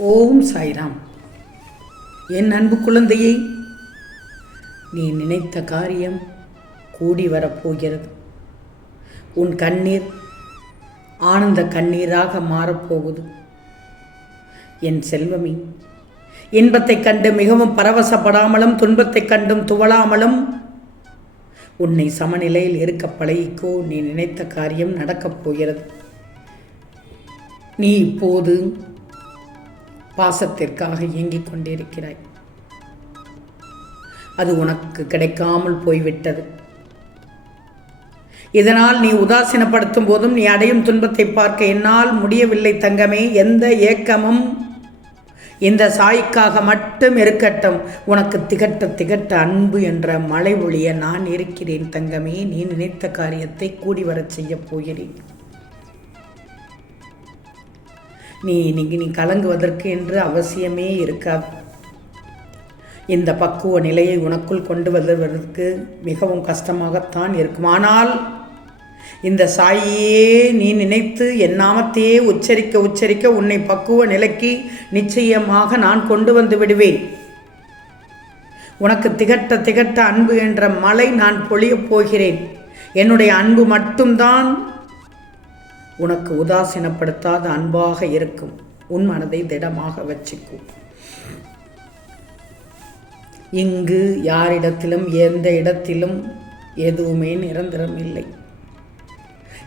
ஓம் சாய்ராம். என் அன்பு குழந்தையை நீ நினைத்த காரியம் கூடி வரப்போகிறது. உன் கண்ணீர் ஆனந்த கண்ணீராக மாறப்போகுது. என் செல்வமே இன்பத்தைக் கண்டு மிகவும் பரவசப்படாமலும் துன்பத்தைக் கண்டும் துவளாமலும் உன்னை சமநிலையில் இருக்க பழகிக்கோ நீ நினைத்த காரியம் நடக்கப் போகிறது. நீ இப்போது பாசத்திற்காக இயங்கிக் கொண்டிருக்கிறாய். அது உனக்கு கிடைக்காமல் போய்விட்டது. இதனால் நீ உதாசீனப்படுத்தும் போதும் நீ அடையும் துன்பத்தை பார்க்க என்னால் முடியவில்லை தங்கமே. எந்த ஏக்கமும் இந்த சாய்க்காக மட்டும் இருக்கட்டும். உனக்கு திகட்ட திகட்ட அன்பு என்ற மழை ஒளிய நான் இருக்கிறேன் தங்கமே. நீ நினைத்த காரியத்தை கூடி வரச் செய்யப் போகிறேன். நீ இன்னைக்கு நீ கலங்குவதற்கு என்று அவசியமே இருக்காது. இந்த பக்குவ நிலையை உனக்குள் கொண்டு வருவதற்கு மிகவும் கஷ்டமாகத்தான் இருக்கும். ஆனால் இந்த சாயியே நீ நினைத்து என் நாமத்தையே உச்சரிக்க உச்சரிக்க உன்னை பக்குவ நிலைக்கு நிச்சயமாக நான் கொண்டு வந்து விடுவேன். உனக்கு திகட்ட திகட்ட அன்பு என்ற மலை நான் பொழியப் போகிறேன். என்னுடைய அன்பு மட்டும்தான் உனக்கு உதாசீனப்படுத்தாத அன்பாக இருக்கும். உன் மனதை திடமாக வச்சுக்கும் இங்கு யாரிடத்திலும் எந்த இடத்திலும் எதுவுமே நிரந்தரம் இல்லை.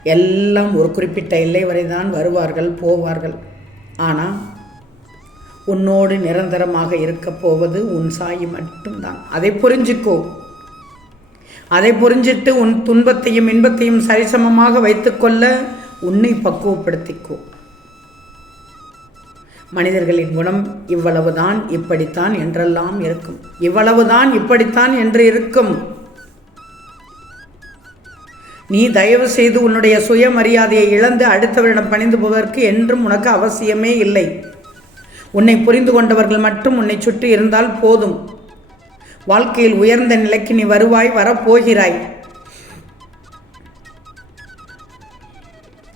எல்லாம் ஒரு குறிப்பிட்ட எல்லை வரை தான் வருவார்கள் போவார்கள். ஆனால் உன்னோடு நிரந்தரமாக இருக்கப் போவது உன் சாயி மட்டும்தான். அதை புரிஞ்சுக்கோ. அதை புரிஞ்சிட்டு உன் துன்பத்தையும் இன்பத்தையும் சரிசமமாக வைத்துக்கொள்ள உன்னை பக்குவப்படுத்திக்கோ. மனிதர்களின் குணம் இவ்வளவுதான் இப்படித்தான் என்றெல்லாம் இருக்கும். இவ்வளவுதான் இப்படித்தான் என்று இருக்கும். நீ தயவு செய்து உன்னுடைய சுயமரியாதையை இழந்து அடுத்தவரிடம் பணிந்து போவதற்கு என்றும் உனக்கு அவசியமே இல்லை. உன்னை புரிந்து கொண்டவர்கள் மட்டும் உன்னை சுற்றி இருந்தால் போதும். வாழ்க்கையில் உயர்ந்த நிலைக்கு நீ வருவாய் வரப்போகிறாய்.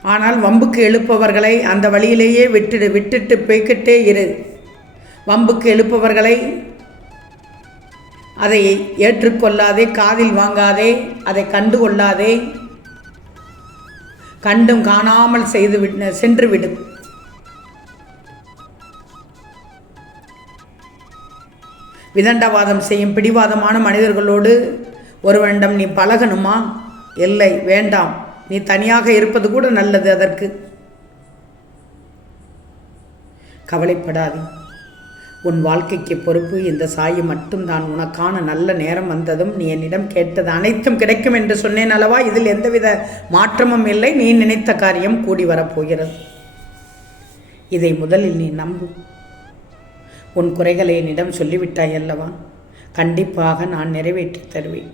ஆனால் வம்புக்கு எழுப்பவர்களை அந்த வழியிலேயே விட்டுடு விட்டுட்டு போய்கிட்டே இரு. வம்புக்கு எழுப்பவர்களை அதை ஏற்றுக்கொள்ளாதே காதில் வாங்காதே அதை கண்டு கொள்ளாதே கண்டும் காணாமல் செய்து விடு சென்றுவிடும் விதண்டவாதம் செய்யும் பிடிவாதமான மனிதர்களோடு ஒருவனிடம் நீ பழகணுமா? இல்லை வேண்டாம். நீ தனியாக இருப்பது கூட நல்லது அதற்கு. கவலைப்படாதே. உன் வாழ்க்கைக்கு பொறுப்பு இந்த சாயி மட்டும்தான். உனக்கான நல்ல நேரம் வந்ததும் நீ என்னிடம் கேட்டது அனைத்தும் கிடைக்கும் என்று சொன்னேன் அல்லவா? இதில் எந்தவித மாற்றமும் இல்லை. நீ நினைத்த காரியம் கூடி வரப்போகிறது. இதை முதலில் நீ நம்பு. உன் குறைகளை என்னிடம் சொல்லிவிட்டாய் அல்லவா? கண்டிப்பாக நான் நிறைவேற்றி தருவேன்.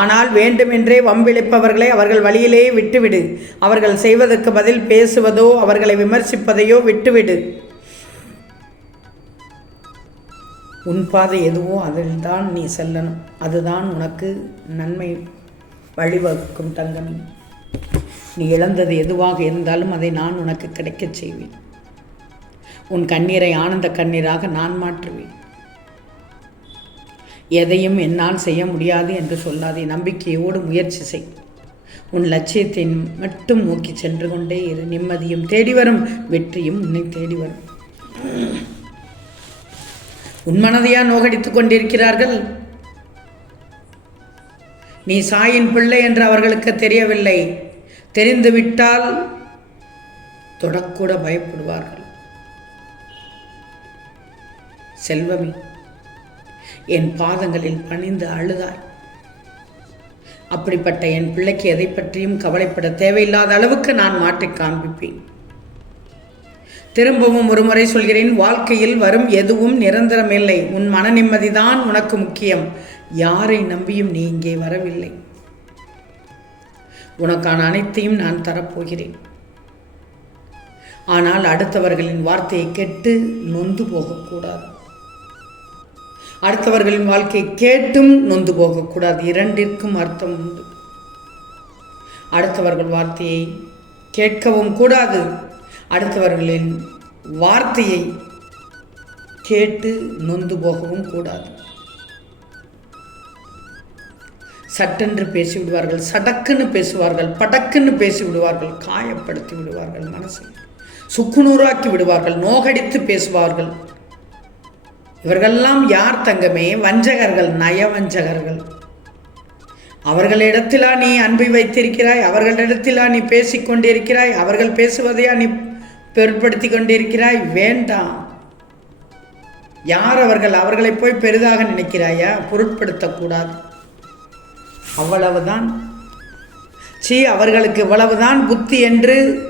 ஆனால் வேண்டுமென்றே வம்பிழைப்பவர்களை அவர்கள் வழியிலே விட்டுவிடு. அவர்கள் செய்வதற்கு பதில் பேசுவதோ அவர்களை விமர்சிப்பதையோ விட்டுவிடு. உன் பாதை எதுவோ அதில்தான் நீ செல்லணும். அதுதான் உனக்கு நன்மை வழிவகுக்கும் தங்கமே. நீ இழந்தது எதுவாக இருந்தாலும் அதை நான் உனக்கு கிடைக்கச் செய்வேன். உன் கண்ணீரை ஆனந்த கண்ணீராக நான் மாற்றுவேன். எதையும் என்னால் செய்ய முடியாது என்று சொல்லாதே நம்பிக்கையோடு முயற்சி செய். உன் லட்சியத்தை மட்டும் நோக்கி சென்று கொண்டே இரு. நிம்மதியும் தேடி வரும் வெற்றியும் உன்னை தேடி வரும். உன்மனதையா நோகடித்துக் கொண்டிருக்கிறார்கள். நீ சாயின் பிள்ளை என்று அவர்களுக்கு தெரியவில்லை. தெரிந்துவிட்டால் தொடக்கூட பயப்படுவார்கள். செல்வமே என் பாதங்களில் பணிந்து அழுதாய். அப்படிப்பட்ட என் பிள்ளைக்கு எதை பற்றியும் கவலைப்பட தேவையில்லாத அளவுக்கு நான் மாற்றி காண்பிப்பேன். திரும்பவும் ஒருமுறை சொல்கிறேன் வாழ்க்கையில் வரும் எதுவும் நிரந்தரமில்லை. உன் மன நிம்மதிதான் உனக்கு முக்கியம். யாரை நம்பியும் நீ இங்கே வரவில்லை. உனக்கான அனைத்தையும் நான் தரப்போகிறேன். ஆனால் அடுத்தவர்களின் வார்த்தையை கேட்டு நொந்து போகக்கூடாது. அடுத்தவர்களின் வாழ்க்கையை கேட்டும் நொந்து போகக்கூடாது. இரண்டிற்கும் அர்த்தம் உண்டு. அடுத்தவர்கள் வார்த்தையை கேட்கவும் கூடாது. அடுத்தவர்களின் வார்த்தையை கேட்டு நொந்து போகவும் கூடாது. சட்டென்று பேசி விடுவார்கள் சடக்குன்னு பேசுவார்கள் படக்குன்னு பேசி விடுவார்கள் காயப்படுத்தி விடுவார்கள் மனசை சுக்குநூறாக்கி விடுவார்கள் நோகடித்து பேசுவார்கள். இவர்களெல்லாம் யார் தங்கமே? வஞ்சகர்கள் நயவஞ்சகர்கள். அவர்களிடத்திலா நீ அன்பை வைத்திருக்கிறாய்? அவர்களிடத்திலா நீ பேசிக்கொண்டிருக்கிறாய் அவர்கள் பேசுவதையா நீ பெருட்படுத்தி கொண்டிருக்கிறாய்? வேண்டாம். யார் அவர்கள்? அவர்களை போய் பெரிதாக நினைக்கிறாயா? பொருட்படுத்தக்கூடாது. அவ்வளவுதான். சி அவர்களுக்கு இவ்வளவுதான் புத்தி என்று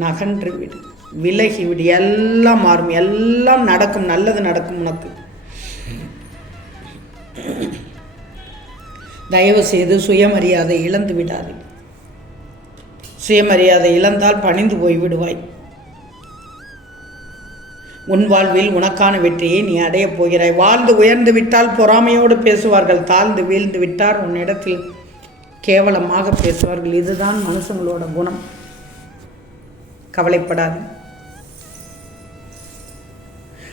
நகன்றுவிடு. விலகி விடு. எல்லாம் மாறும். எல்லாம் நடக்கும். நல்லது நடக்கும் உனக்கு. தயவு செய்து சுயமரியாதை இழந்து விடாது. சுயமரியாதை இழந்தால் பணிந்து போய் விடுவாய். உன் வாழ்வில் உனக்கான வெற்றியை நீ அடையப் போகிறாய். வாழ்ந்து உயர்ந்து விட்டால் பொறாமையோடு பேசுவார்கள். தாழ்ந்து வீழ்ந்து விட்டார் உன்னிடத்தில் கேவலமாக பேசுவார்கள். இதுதான் மனுஷங்களோட குணம். கவலைப்படாது.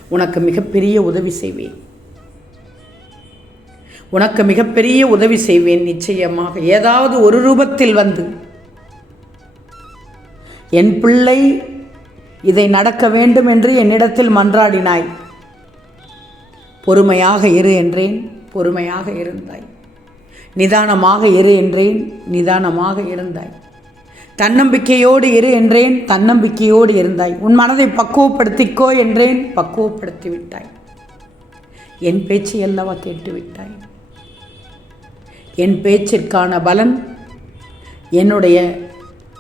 உனக்கு மிகப்பெரிய உதவி செய்வேன். உனக்கு மிகப்பெரிய உதவி செய்வேன் நிச்சயமாக. ஏதாவது ஒரு ரூபத்தில் வந்து என் பிள்ளை இதை நடக்க வேண்டும் என்று என்னிடத்தில் மன்றாடினாய். பொறுமையாக இரு என்றேன். பொறுமையாக இருந்தாய். நிதானமாக இரு என்றேன். நிதானமாக இருந்தாய். தன்னம்பிக்கையோடு இரு என்றேன் தன்னம்பிக்கையோடு இருந்தாய். உன் மனதை பக்குவப்படுத்திக்கோ என்றேன் பக்குவப்படுத்தி விட்டாய். என் பேச்சு அல்லவா கேட்டு விட்டாய்? என் பேச்சிற்கான பலன் என்னுடைய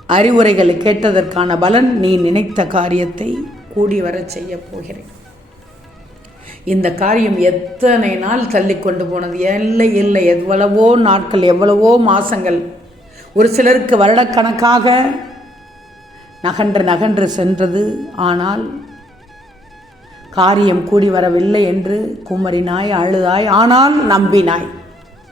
அறிவுரைகளை கேட்டதற்கான பலன் நீ நினைத்த காரியத்தை கூடி வரச் செய்ய போகிறேன். இந்த காரியம் எத்தனை நாள் தள்ளி கொண்டு போனது? இல்லை இல்லை. எவ்வளவோ நாட்கள் எவ்வளவோ மாசங்கள் ஒரு சிலருக்கு வருடக்கணக்காக நகன்று நகன்று சென்றது. ஆனால் காரியம் கூடி வரவில்லை என்று குமரினாய் அழுதாய் ஆனால் நம்பினாய்.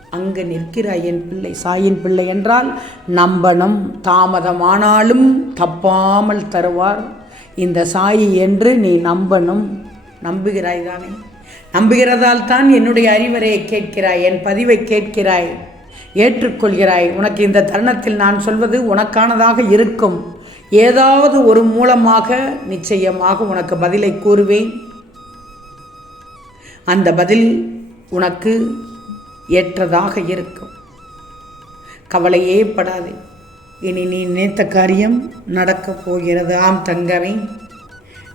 அங்கு நிற்கிறாய் என் பிள்ளை சாயின் பிள்ளை என்றால் நம்பணும் தாமதமானாலும் தப்பாமல் தருவார். இந்த சாயி என்று நீ நம்பணும். நம்புகிறாய் தானே? நம்புகிறதால் தான் என்னுடைய அறிவுரையை கேட்கிறாய் என் பதிவை கேட்கிறாய். ஏற்றுக்கொள்கிறாய். உனக்கு இந்த தருணத்தில் நான் சொல்வது உனக்கானதாக இருக்கும். ஏதாவது ஒரு மூலமாக நிச்சயமாக உனக்கு பதிலை கூறுவேன். அந்த பதில் உனக்கு ஏற்றதாக இருக்கும். கவலையே படாதே. இனி நீ நினைத்த காரியம் நடக்கப் போகிறது. ஆம் தங்கமே.